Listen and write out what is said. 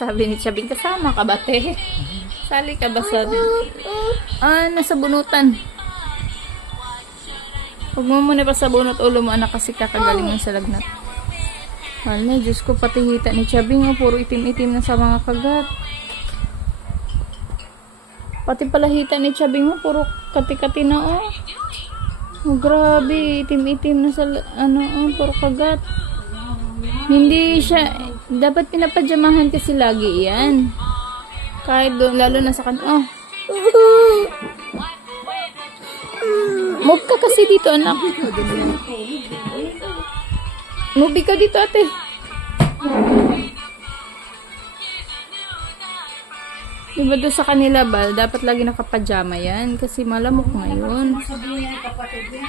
Sabi ni Chabing, kasama ka ba, te? Sali ka ba sa... nasa bunutan. Huwag mo muna pa sa bunot ulo mo, anak, kasi kakagaling mo sa lagnat. Hala, Diyos ko, pati hita ni Chabing, puro itim-itim na sa mga kagat. Pati pala hita ni Chabing, puro kati-kati na, oh. Oh, grabe, itim-itim na sa, puro kagat. Hindi siya, dapat pinapadyamahan kasi lagi yan. Kahit doon, lalo na sa oh. Move ka kasi dito, anak. Move ka dito, ate. Diba doon sa kanila ba, dapat lagi nakapajama yan kasi malamok ngayon. Sabihin niya kapatid niya.